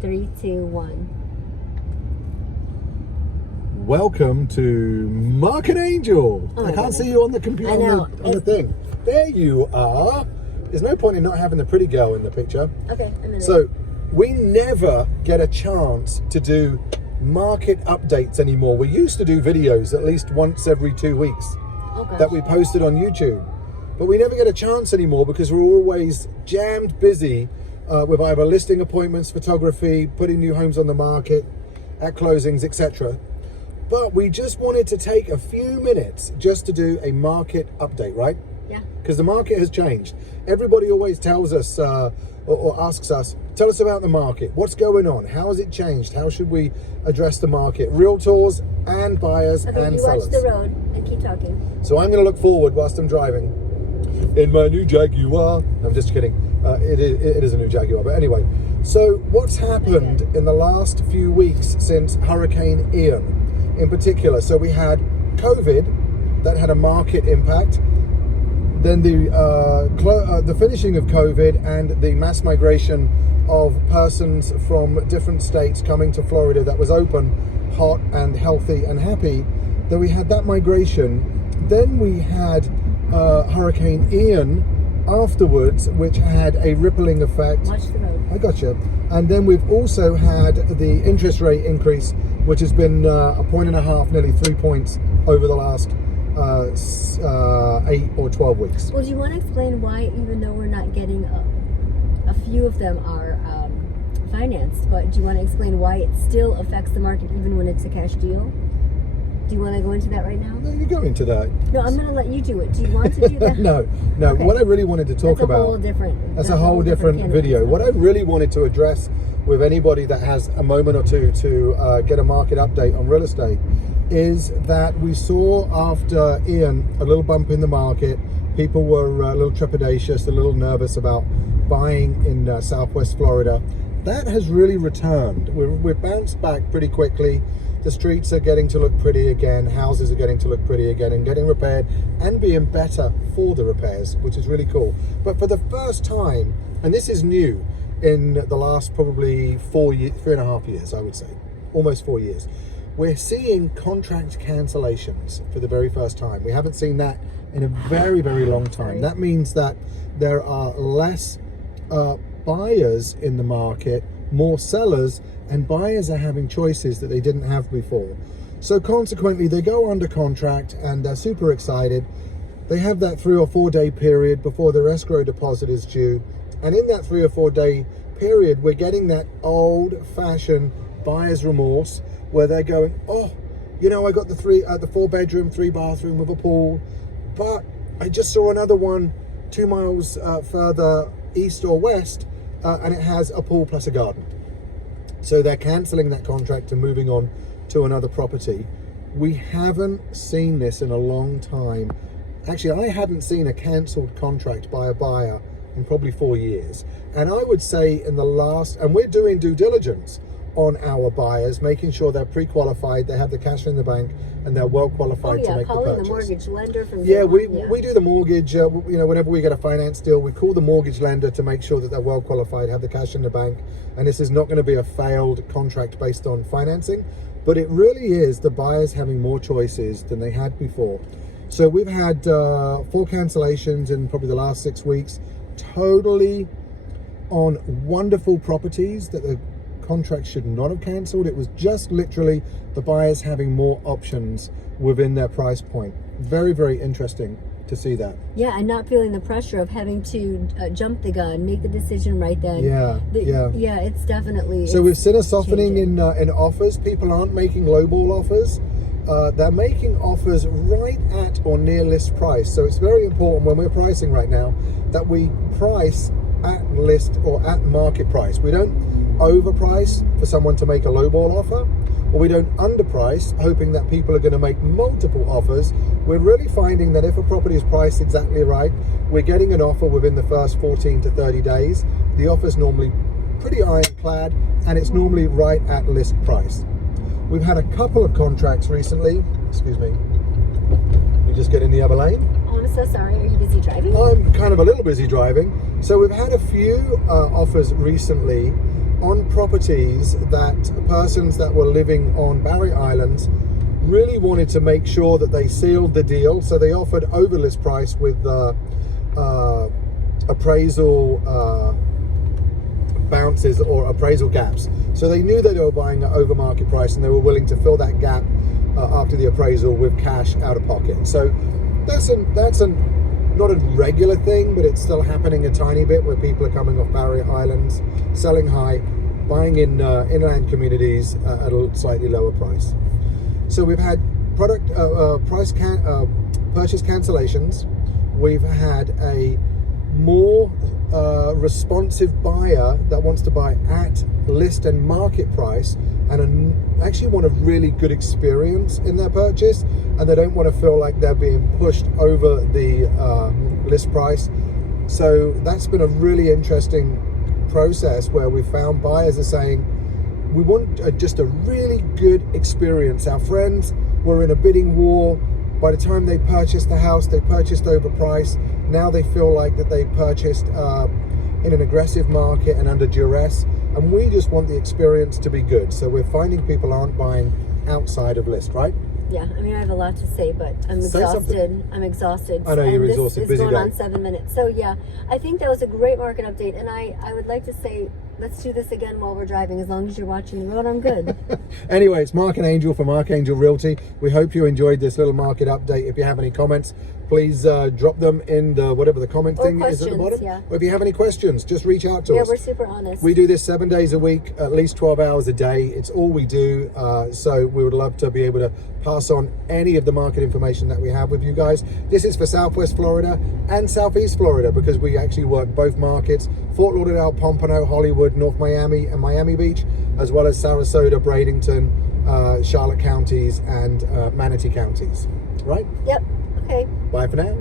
3, 2, 1. Welcome to Mark and Angel. Oh I can't see you on the computer, on the thing. There you are. There's no point in not having the pretty girl in the picture. Okay, I'm in So, we never get a chance to do market updates anymore. We used to do videos at least once every 2 weeks that we posted on YouTube. But we never get a chance anymore because we're always jammed busy with either listing appointments, photography, putting new homes on the market, at closings, etc. But we just wanted to take a few minutes just to do a market update, right? Yeah. Because the market has changed. Everybody always tells us or asks us, tell us about the market. What's going on? How has it changed? How should we address the market? Realtors and buyers and sellers. Okay, you watch the road and keep talking. So I'm going to look forward whilst I'm driving in my new Jaguar. I'm just kidding. It is a new Jaguar. But anyway, so what's happened in the last few weeks since Hurricane Ian? In particular, so we had COVID that had a market impact, then the finishing of COVID and the mass migration of persons from different states coming to Florida that was open, hot and healthy and happy. Then we had that migration. Then we had Hurricane Ian afterwards, which had a rippling effect. Watch the road. I gotcha. And then we've also had the interest rate increase, which has been 1.5 points, nearly 3 points over the last 8 or 12 weeks. Well, do you want to explain why, even though we're not getting a few of them are financed, but do you want to explain why it still affects the market even when it's a cash deal? Do you want to go into that right now? No, you go into that. No, I'm going to let you do it. Do you want to do that? No. Okay. What I really wanted to talk about... That's a whole different video. What I really wanted to address with anybody that has a moment or two to get a market update on real estate is that we saw after Ian a little bump in the market. People were a little trepidatious, a little nervous about buying in Southwest Florida. That has really returned. We've bounced back pretty quickly. The streets are getting to look pretty again. Houses are getting to look pretty again and getting repaired and being better for the repairs, which is really cool. But for the first time, and this is new in the last probably 3.5 years, I would say, almost 4 years, we're seeing contract cancellations for the very first time. We haven't seen that in a very, very long time. That means that there are less buyers in the market, more sellers, and buyers are having choices that they didn't have before. So consequently, they go under contract and they're super excited. They have that 3 or 4 day period before their escrow deposit is due. And in that 3 or 4 day period, we're getting that old-fashioned buyer's remorse where they're going, oh, you know, I got the 4 bedroom, 3 bathroom with a pool, but I just saw another one 2 miles further east or west, and it has a pool plus a garden. So they're cancelling that contract and moving on to another property. We haven't seen this in a long time. Actually, I hadn't seen a cancelled contract by a buyer in probably 4 years. And I would say in the last, and we're doing due diligence on our buyers, making sure they're pre-qualified, they have the cash in the bank, and they're well qualified to make the purchase. Calling the mortgage lender from we do the mortgage. You know, whenever we get a finance deal, we call the mortgage lender to make sure that they're well qualified, have the cash in the bank, and this is not going to be a failed contract based on financing, but it really is the buyers having more choices than they had before. So we've had 4 cancellations in probably the last 6 weeks, totally on wonderful properties that the contract should not have cancelled. It was just literally the buyers having more options within their price point. Very, very interesting to see that. Yeah, and not feeling the pressure of having to jump the gun, make the decision right then. Yeah, it's definitely. So we've seen a softening in offers. People aren't making lowball offers. They're making offers right at or near list price. So it's very important when we're pricing right now that we price at list or at market price. We don't overprice for someone to make a lowball offer, or we don't underprice hoping that people are going to make multiple offers. We're really finding that if a property is priced exactly right, we're getting an offer within the first 14 to 30 days. The offer's normally pretty ironclad and it's normally right at list price. We've had a couple of contracts recently. Excuse me. You just get in the other lane. Oh, I'm so sorry. Are you busy driving? I'm kind of a little busy driving. So we've had a few offers recently on properties that persons that were living on Barrier Islands really wanted to make sure that they sealed the deal. So they offered over list price with appraisal bounces or appraisal gaps. So they knew that they were buying at over market price, and they were willing to fill that gap after the appraisal with cash out of pocket. So that's not a regular thing, but it's still happening a tiny bit, where people are coming off Barrier Islands, selling high, buying in inland communities at a slightly lower price. So we've had purchase cancellations. We've had a more responsive buyer that wants to buy at list and market price, and actually want a really good experience in their purchase, and they don't want to feel like they're being pushed over the list price. So that's been a really interesting process, where we found buyers are saying, we want just a really good experience. Our friends were in a bidding war. By the time they purchased the house, they purchased overpriced. Now they feel like that they purchased in an aggressive market and under duress. And we just want the experience to be good. So we're finding people aren't buying outside of list, right? Yeah, I mean, I have a lot to say, but I'm exhausted. I'm exhausted. I know you're exhausted. This is going on 7 minutes. So yeah, I think that was a great market update. And I would like to say, let's do this again while we're driving. As long as you're watching the road, I'm good. Anyway, it's Mark and Angel from Mark Angel Realty. We hope you enjoyed this little market update. If you have any comments, please drop them in the whatever the comment thing is at the bottom. Yeah. Or if you have any questions, just reach out to us. Yeah, we're super honest. We do this 7 days a week, at least 12 hours a day. It's all we do. So we would love to be able to pass on any of the market information that we have with you guys. This is for Southwest Florida and Southeast Florida, because we actually work both markets: Fort Lauderdale, Pompano, Hollywood, North Miami, and Miami Beach, as well as Sarasota, Bradenton, Charlotte counties, and Manatee counties. Right? Yep. Okay. Bye for now.